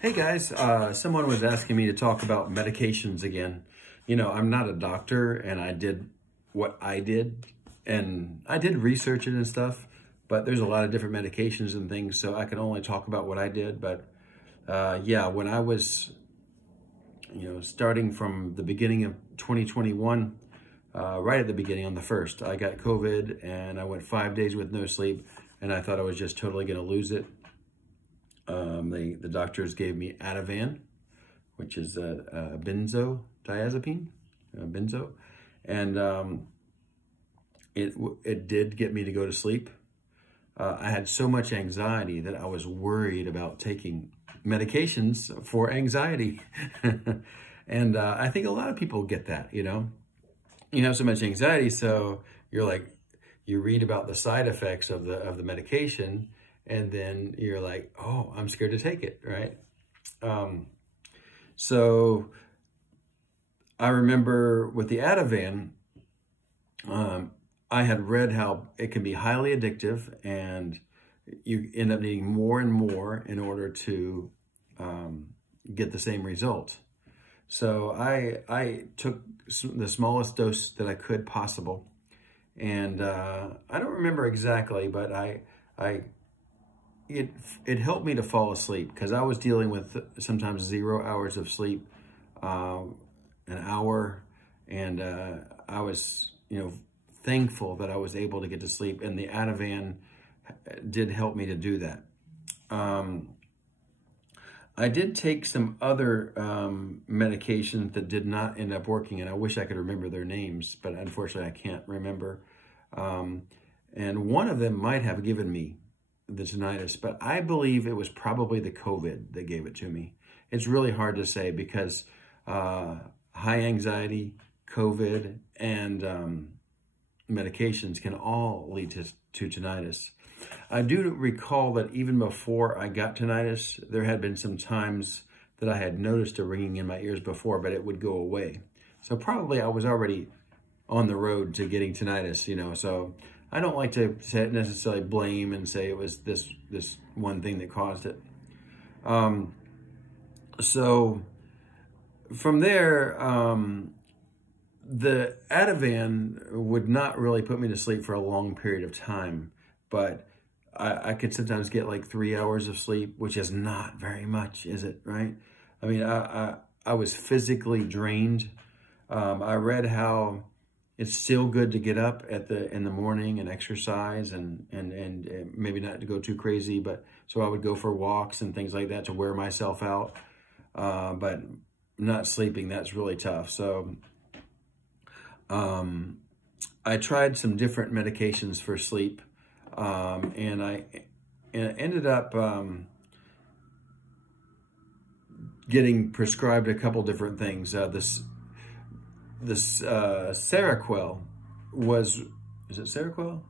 Hey guys, someone was asking me to talk about medications again. I'm not a doctor and I did what I did and I did research it and stuff, but there's a lot of different medications and things, so I can only talk about what I did. But yeah, when I was, starting from the beginning of 2021, right at the beginning on the 1st, I got COVID and I went 5 days with no sleep and I thought I was just totally going to lose it. The doctors gave me Ativan, which is a benzodiazepine, benzo, and it did get me to go to sleep. I had so much anxiety that I was worried about taking medications for anxiety, and I think a lot of people get that. You have so much anxiety, so you read about the side effects of the medication. And then you're like, oh, I'm scared to take it, right? So I remember with the Ativan, I had read how it can be highly addictive and you end up needing more and more in order to get the same result. So I took the smallest dose that I could possible. And I don't remember exactly, but it helped me to fall asleep because I was dealing with sometimes 0 hours of sleep, an hour, and I was, thankful that I was able to get to sleep, and the Ativan did help me to do that. I did take some other medications that did not end up working, and I wish I could remember their names, but unfortunately I can't remember. And one of them might have given me the tinnitus, but I believe it was probably the COVID that gave it to me. It's really hard to say because high anxiety, COVID, and medications can all lead to tinnitus. I do recall that even before I got tinnitus, there had been some times that I had noticed a ringing in my ears before, but it would go away. So probably I was already on the road to getting tinnitus, so I don't like to necessarily blame and say it was this one thing that caused it. So from there, the Ativan would not really put me to sleep for a long period of time, but I could sometimes get like 3 hours of sleep, which is not very much, is it, right? I mean, I was physically drained. I read how it's still good to get up in the morning and exercise and maybe not to go too crazy, but so I would go for walks and things like that to wear myself out. But not sleeping, that's really tough. So I tried some different medications for sleep, and I ended up getting prescribed a couple different things. This Seroquel is it Seroquel?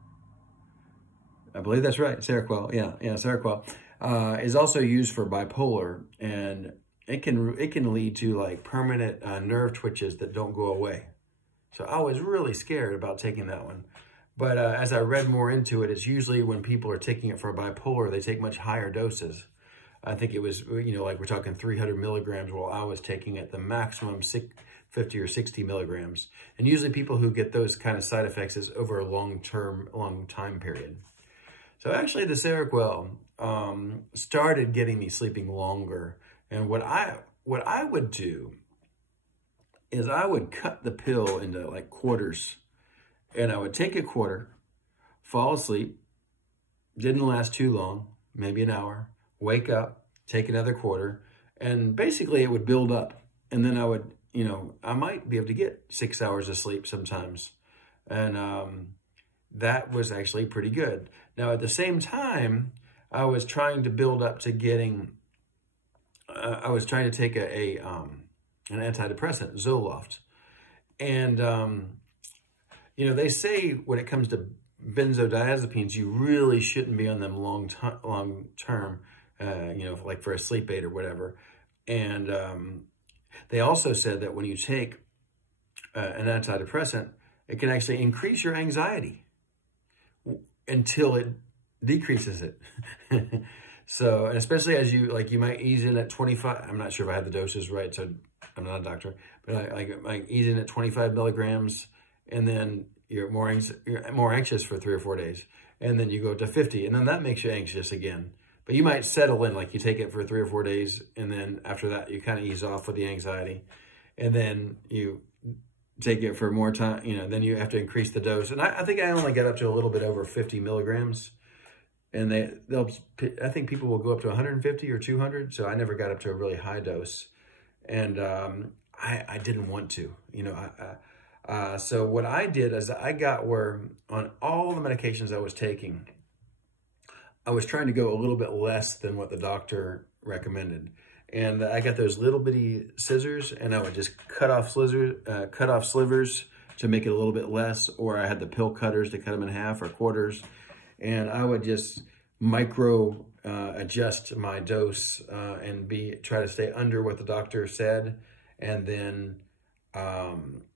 I believe that's right, Seroquel. Yeah, Seroquel is also used for bipolar, and it can lead to like permanent nerve twitches that don't go away. So I was really scared about taking that one. But as I read more into it, it's usually when people are taking it for bipolar, they take much higher doses. I think it was, like we're talking 300 milligrams, while I was taking it the maximum 50 or 60 milligrams. And usually people who get those kind of side effects is over a long time period. So actually the Seroquel started getting me sleeping longer. And what I would do is I would cut the pill into like quarters, and I would take a quarter, fall asleep, didn't last too long, maybe an hour, wake up, take another quarter, and basically it would build up. And then I would, I might be able to get 6 hours of sleep sometimes. And that was actually pretty good. Now, at the same time, I was trying to build up to getting, I was trying to take an antidepressant, Zoloft. And, they say when it comes to benzodiazepines, you really shouldn't be on them long term, like for a sleep aid or whatever. And they also said that when you take an antidepressant, it can actually increase your anxiety until it decreases it. So, and especially as you, like, you might ease in at 25. I'm not sure if I had the doses right, so I'm not a doctor, but I ease in at 25 milligrams, and then you're more anxious for 3 or 4 days. And then you go to 50, and then that makes you anxious again. But you might settle in, like you take it for 3 or 4 days, and then after that, you kind of ease off with the anxiety. And then you take it for more time, then you have to increase the dose. And I think I only got up to a little bit over 50 milligrams. And I think people will go up to 150 or 200. So I never got up to a really high dose. And I didn't want to, so what I did is I got where on all the medications I was taking, I was trying to go a little bit less than what the doctor recommended. And I got those little bitty scissors, and I would just cut off slivers to make it a little bit less, or I had the pill cutters to cut them in half or quarters. And I would just micro adjust my dose and try to stay under what the doctor said. And then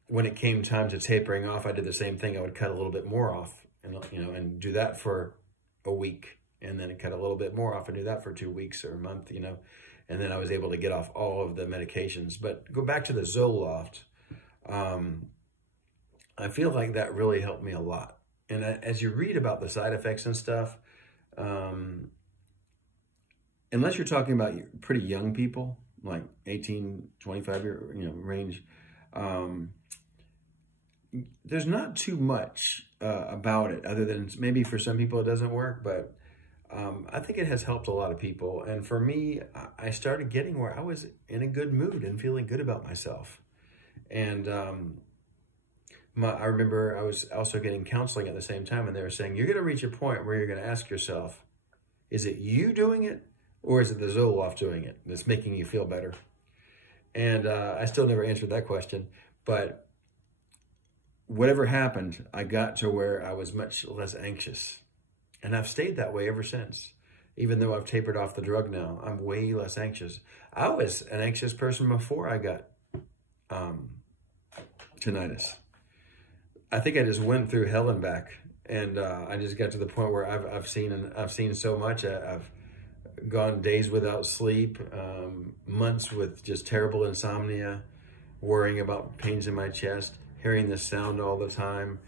when it came time to tapering off, I did the same thing. I would cut a little bit more off, and do that for a week, and then cut a little bit more off and do that for 2 weeks or a month, and then I was able to get off all of the medications. But go back to the Zoloft. I feel like that really helped me a lot. And as you read about the side effects and stuff, unless you're talking about pretty young people, like 18, 25 year range, there's not too much about it, other than maybe for some people it doesn't work, but I think it has helped a lot of people. And for me, I started getting where I was in a good mood and feeling good about myself. And I remember I was also getting counseling at the same time, and they were saying, you're going to reach a point where you're going to ask yourself, is it you doing it, or is it the Zoloft doing it that's making you feel better? And I still never answered that question, but whatever happened, I got to where I was much less anxious. And I've stayed that way ever since. Even though I've tapered off the drug now, I'm way less anxious. I was an anxious person before I got tinnitus. I think I just went through hell and back, and I just got to the point where I've seen so much. I've gone days without sleep, months with just terrible insomnia, worrying about pains in my chest, hearing this sound all the time,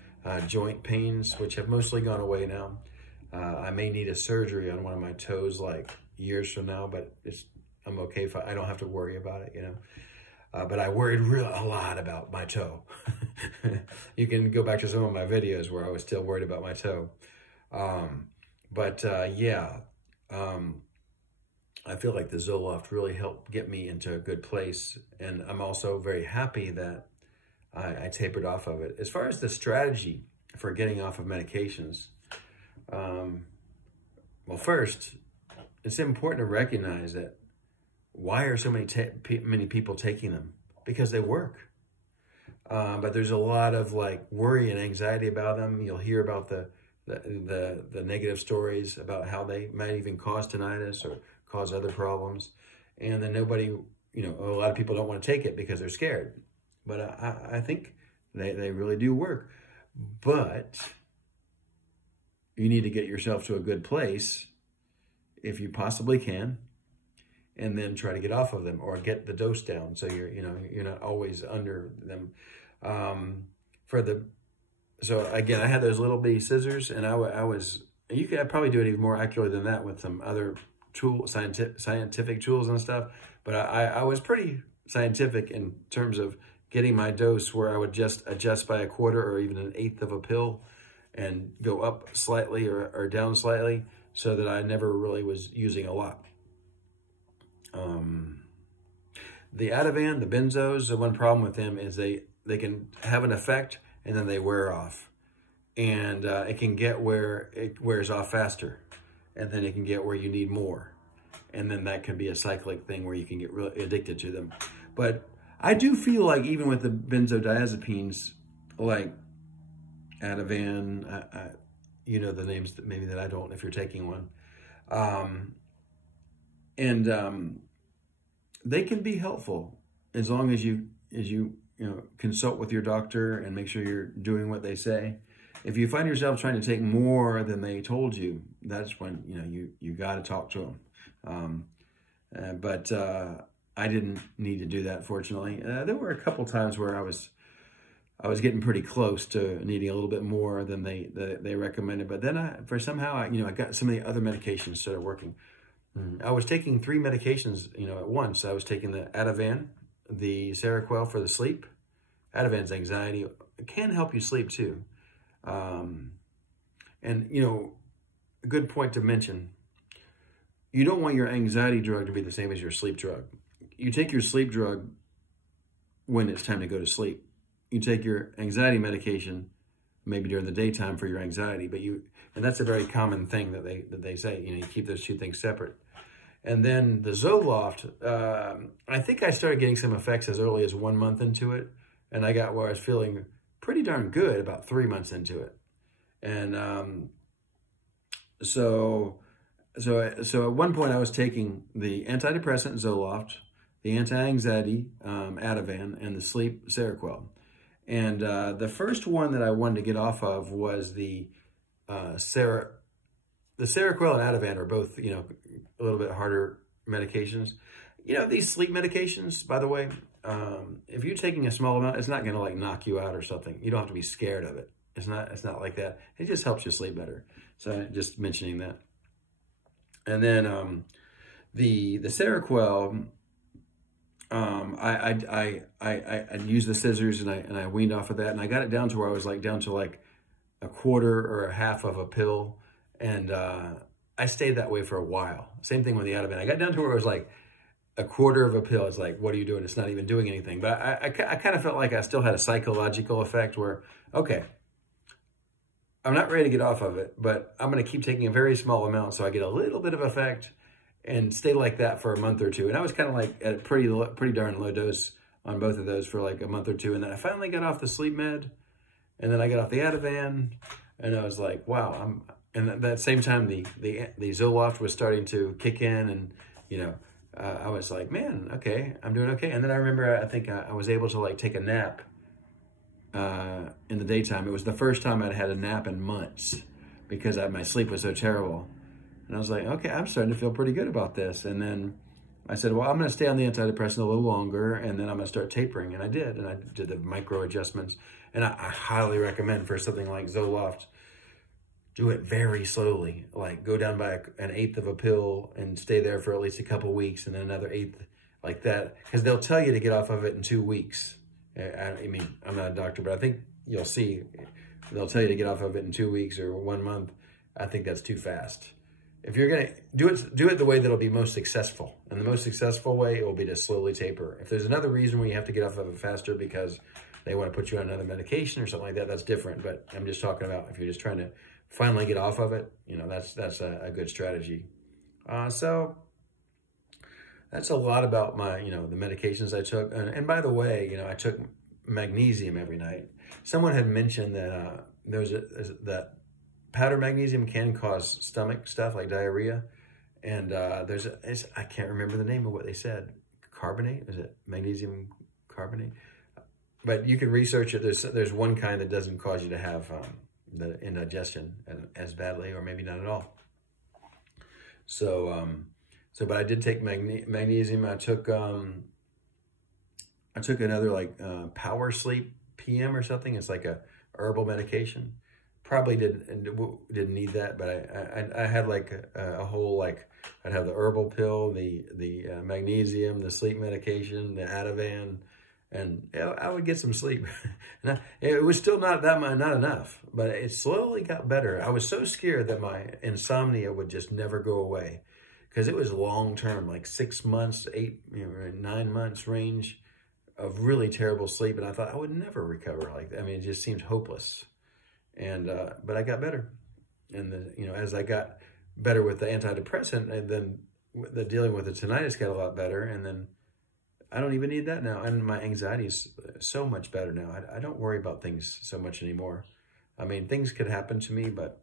joint pains, which have mostly gone away now. I may need a surgery on one of my toes like years from now, but I'm okay if I don't have to worry about it, But I worried a lot about my toe. You can go back to some of my videos where I was still worried about my toe. I feel like the Zoloft really helped get me into a good place. And I'm also very happy that I tapered off of it. As far as the strategy for getting off of medications, well, first, it's important to recognize that why are so many people taking them? Because they work. But there's a lot of worry and anxiety about them. You'll hear about the negative stories about how they might even cause tinnitus or cause other problems. And then nobody, a lot of people don't want to take it because they're scared. But I think they really do work. But you need to get yourself to a good place if you possibly can, and then try to get off of them or get the dose down so you're not always under them. So again, I had those little bitty scissors, and you could probably do it even more accurately than that with some other scientific tools and stuff. But I was pretty scientific in terms of getting my dose where I would just adjust by a quarter or even an eighth of a pill and go up slightly or down slightly, so that I never really was using a lot. The Ativan, the benzos, the one problem with them is they can have an effect and then they wear off. And it can get where it wears off faster, and then it can get where you need more. And then that can be a cyclic thing where you can get really addicted to them. But I do feel like even with the benzodiazepines, like Ativan, the names that maybe that I don't if you're taking one. They can be helpful as long as you consult with your doctor and make sure you're doing what they say. if you find yourself trying to take more than they told you, that's when, you know, you got to talk to them. But I didn't need to do that, fortunately. There were a couple times where I was getting pretty close to needing a little bit more than they recommended. But then I got some of the other medications started working. I was taking 3 medications, you know, at once. I was taking the Ativan, the Seroquel for the sleep. Ativan's anxiety. It can help you sleep too. And, you know, a good point to mention, you don't want your anxiety drug to be the same as your sleep drug. You take your sleep drug when it's time to go to sleep. You take your anxiety medication maybe during the daytime for your anxiety, and that's a very common thing that they say, you know, you keep those two things separate. And then the Zoloft, I think I started getting some effects as early as 1 month into it, and I got where I was feeling pretty darn good about 3 months into it. And so at one point I was taking the antidepressant Zoloft, the anti-anxiety Ativan, and the sleep Seroquel. And the first one that I wanted to get off of was the Seroquel and Ativan are both, you know, a little bit harder medications. You know, these sleep medications, by the way, if you're taking a small amount, it's not going to like knock you out or something. You don't have to be scared of it. It's not like that. It just helps you sleep better. So just mentioning that. And then the Seroquel, I used the scissors and I weaned off of that, and I got it down to where I was like down to like a quarter or a half of a pill, and I stayed that way for a while. Same thing with the Ativan. I got down to where it was like a quarter of a pill. It's like, what are you doing? It's not even doing anything. But I kind of felt like I still had a psychological effect where, okay, I'm not ready to get off of it, but I'm going to keep taking a very small amount so I get a little bit of effect and stay like that for a month or two. And I was kind of like at a pretty darn low dose on both of those for like a month or two. And then I finally got off the sleep med, and then I got off the Ativan, and I was like, wow. And at that same time, the Zoloft was starting to kick in, and, you know, I was like, man, okay, I'm doing okay. And then I remember, I think I was able to like take a nap in the daytime. It was the first time I'd had a nap in months because my sleep was so terrible. And I was like, okay, I'm starting to feel pretty good about this. And then I said, well, I'm going to stay on the antidepressant a little longer, and then I'm going to start tapering. And I did. And I did the micro adjustments. And I highly recommend for something like Zoloft, do it very slowly. Like go down by an eighth of a pill and stay there for at least a couple weeks, and then another eighth like that. Because they'll tell you to get off of it in 2 weeks. I mean, I'm not a doctor, but I think you'll see they'll tell you to get off of it in 2 weeks or 1 month. I think that's too fast. If you're going to do it the way that'll be most successful. And the most successful way will be to slowly taper. If there's another reason where you have to get off of it faster because they want to put you on another medication or something like that, that's different. But I'm just talking about if you're just trying to finally get off of it, you know, that's a good strategy. So that's a lot about my, you know, the medications I took. And by the way, you know, I took magnesium every night. Someone had mentioned that that powdered magnesium can cause stomach stuff like diarrhea. And I can't remember the name of what they said. Carbonate? Is it magnesium carbonate? But you can research it. There's one kind that doesn't cause you to have the indigestion as badly, or maybe not at all. But I did take magnesium. I took another like Power Sleep PM or something. It's like a herbal medication. Probably didn't need that, but I had like a whole, like, I'd have the herbal pill, the magnesium, the sleep medication, the Ativan, and I would get some sleep. And it was still not enough, but it slowly got better. I was so scared that my insomnia would just never go away, because it was long term, like 6 months, 9 months range of really terrible sleep, and I thought I would never recover like that. I mean, it just seemed hopeless. And but I got better, and as I got better with the antidepressant, and then the dealing with the tinnitus got a lot better, and then I don't even need that now, and my anxiety is so much better now. I don't worry about things so much anymore. I mean, things could happen to me, but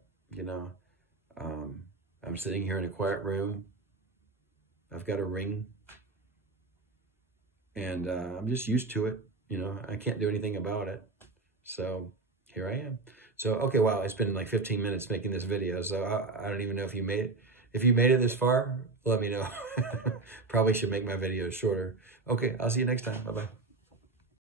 I'm sitting here in a quiet room. I've got a ring, and I'm just used to it. I can't do anything about it, so here I am. So, okay, wow, it's been like 15 minutes making this video. So I don't even know if you made it. If you made it this far, let me know. Probably should make my videos shorter. Okay, I'll see you next time. Bye-bye.